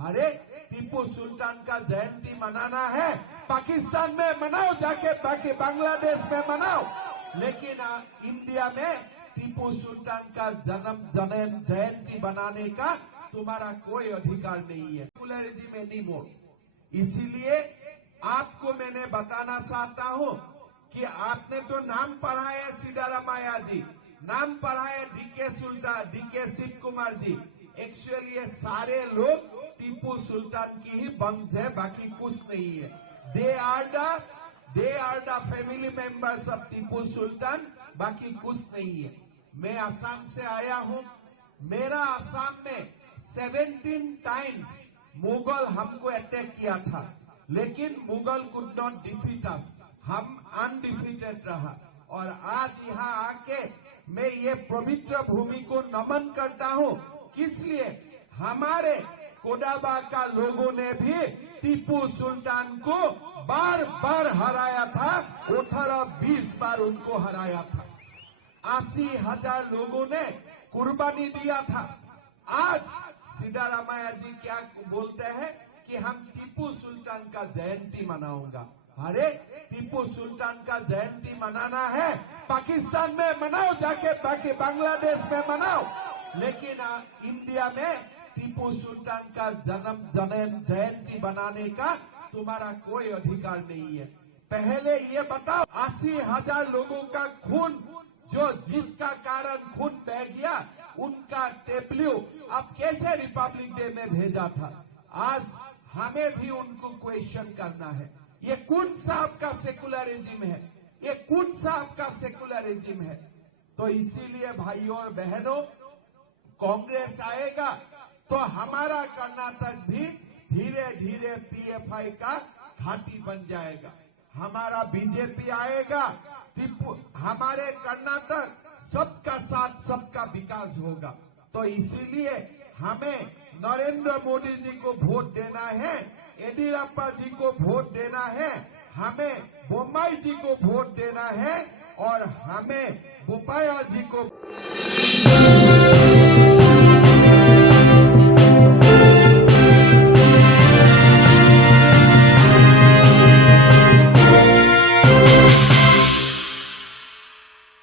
अरे टीपू सुल्तान का जयंती मनाना है पाकिस्तान में मनाओ, जाके बाकी बांग्लादेश में मनाओ, लेकिन इंडिया में टीपू सुल्तान का जन्म जयंती बनाने का तुम्हारा कोई अधिकार नहीं है। Secularism anymore. इसीलिए आपको मैंने बताना चाहता हूं कि आपने तो नाम पढ़ा है सिद्धारामैया जी, नाम पढ़ा है डीके सुल्तान, डीके शिव कुमार जी। एक्चुअली ये सारे लोग टीपू सुल्तान की ही वंश है, बाकी कुछ नहीं है। They are the family members of Tipu Sultan, बाकी कुछ नहीं है। मैं असम से आया हूं, मेरा असम में 17 टाइम्स मुगल हमको अटैक किया था, लेकिन मुगल कुड नॉट डिफीट अस, हम अनडिफीटेड रहा। और आज यहाँ आके मैं ये पवित्र भूमि को नमन करता हूँ, किस लिए? हमारे कोडाबा का लोगों ने भी टीपू सुल्तान को बार बार हराया था, 18-20 बार उनको हराया था। 80,000 लोगों ने कुर्बानी दिया था। आज सिद्धारामैया जी क्या बोलते हैं कि हम टीपू सुल्तान का जयंती मनाऊंगा। अरे टीपू सुल्तान का जयंती मनाना है पाकिस्तान में मनाओ, जाके बाकी बांग्लादेश में मनाओ, लेकिन इंडिया में टीपू सुल्तान का जन्म जयंती बनाने का तुम्हारा कोई अधिकार नहीं है। पहले ये बताओ, 80,000 लोगों का खून, जो जिसका कारण खून बह गया, उनका टेपल्यू अब कैसे रिपब्लिक डे में भेजा था? आज हमें भी उनको क्वेश्चन करना है। ये कौन सा आपका सेकुलरिज्म है? ये कौन सा आपका सेकुलरिज्म है? तो इसीलिए भाइयों और बहनों, कांग्रेस आएगा तो हमारा कर्नाटक भी धीरे धीरे पीएफआई का घाटी बन जाएगा। हमारा बीजेपी आएगा, हमारे कर्नाटक सबका साथ सबका विकास होगा। तो इसीलिए हमें नरेंद्र मोदी जी को वोट देना है, येदियुरप्पा जी को वोट देना है, हमें बोम्मई जी को वोट देना है, और हमें बोपैया जी को